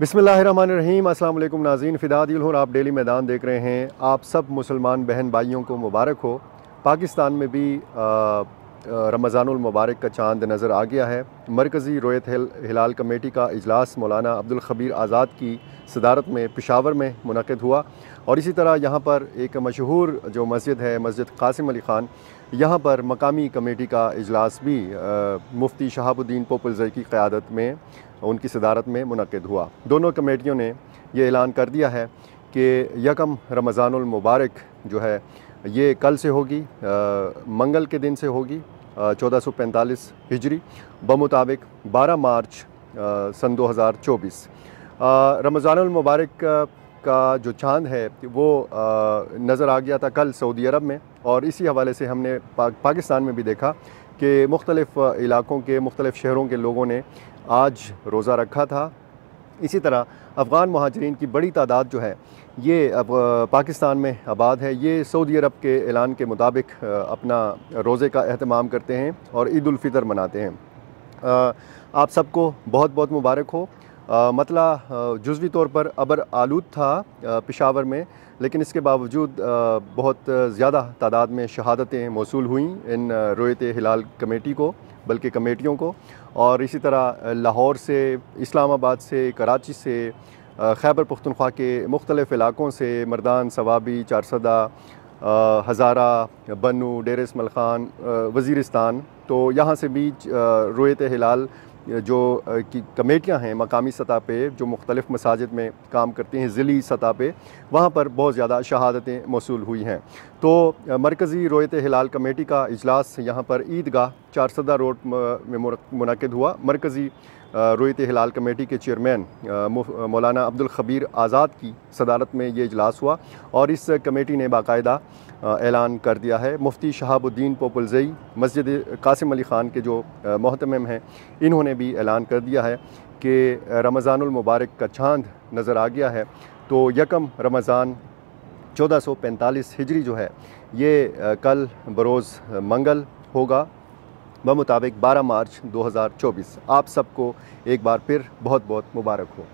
बिस्मिल्लाहिर्रहमानिर्रहीम। अस्सलाम वालेकुम नाज़रीन, फ़िदादिल हूँ। आप डेली मैदान देख रहे हैं। आप सब मुसलमान बहन भाइयों को मुबारक हो। पाकिस्तान में भी रमज़ानुल मुबारक का चाँद नज़र आ गया है। मरकज़ी रोयत हिलाल कमेटी का इजलास मौलाना अब्दुल ख़बीर आज़ाद की सदारत में पेशावर में मुनक़िद हुआ और इसी तरह यहाँ पर एक मशहूर जो मस्जिद है, मस्जिद क़ासिम अली ख़ान, यहाँ पर मकामी कमेटी का इजलास भी मुफ्ती शहाबुद्दीन पोपलज़ई की क़यादत में उनकी सदारत में मुनक़िद हुआ। दोनों कमेटियों ने ये ऐलान कर दिया है कि यकम रमज़ानुल मुबारक जो है ये कल से होगी, मंगल के दिन से होगी, 1445 हिजरी बमुताबिक 12 मार्च सन 2024। रमज़ानुल मुबारक का जो चाँद है वो नज़र आ गया था कल सऊदी अरब में, और इसी हवाले से हमने पाकिस्तान में भी देखा कि मुख्तलिफ़ इलाक़ों के मुख्तलिफ़ शहरों के लोगों ने आज रोज़ा रखा था। इसी तरह अफ़गान महाजरीन की बड़ी तादाद जो है ये अब पाकिस्तान में आबाद है। ये सऊदी अरब के ऐलान के मुताबिक अपना रोज़े का एहतमाम करते हैं और ईद उल फ़ितर मनाते हैं। आप सबको बहुत बहुत मुबारक हो। मतला जुज़वी तौर पर अबर आलूद था पेशावर में, लेकिन इसके बावजूद बहुत ज़्यादा तादाद में शहादतें मौसूल हुईं इन रोयत हिलाल कमेटी को, बल्कि कमेटियों को। और इसी तरह लाहौर से, इस्लामाबाद से, कराची से, खैबर पख्तूनख्वा के मुख्तलिफ़ इलाक़ों से, मर्दान, सवाबी, चारसदा, हज़ारा, बनू, डेर इस्माइल ख़ान, वज़ीरिस्तान, तो यहाँ से भी रोयत हिलाल जो की कमेटियाँ हैं मकामी सतह पे जो मुख्तलिफ़ मसाजिद में काम करती हैं, ज़िली सतह पे, वहाँ पर बहुत ज़्यादा शहादतें मौसूल हुई हैं। तो मरकज़ी रोयत हिलाल कमेटी का इजलास यहाँ पर ईदगाह चारसदा रोड में मुनक़िद हुआ। मरकज़ी रोयत हिलाल कमेटी के चेयरमैन मौलाना अब्दुल ख़बीर आज़ाद की सदारत में ये इजलास हुआ और इस कमेटी ने बाकायदा ऐलान कर दिया है। मुफ्ती शहाबुद्दीन पोपलज़ई मस्जिद क़ासिम अली ख़ान के जो मोहतमिम हैं, इन्होंने भी ऐलान कर दिया है कि रमज़ानुल मुबारक का चाँद नज़र आ गया है। तो यकम रमज़ान 1445 हिजरी जो है ये कल बरोज़ मंगल होगा बमुताबिक 12 मार्च 2024। आप सबको एक बार फिर बहुत बहुत मुबारक हो।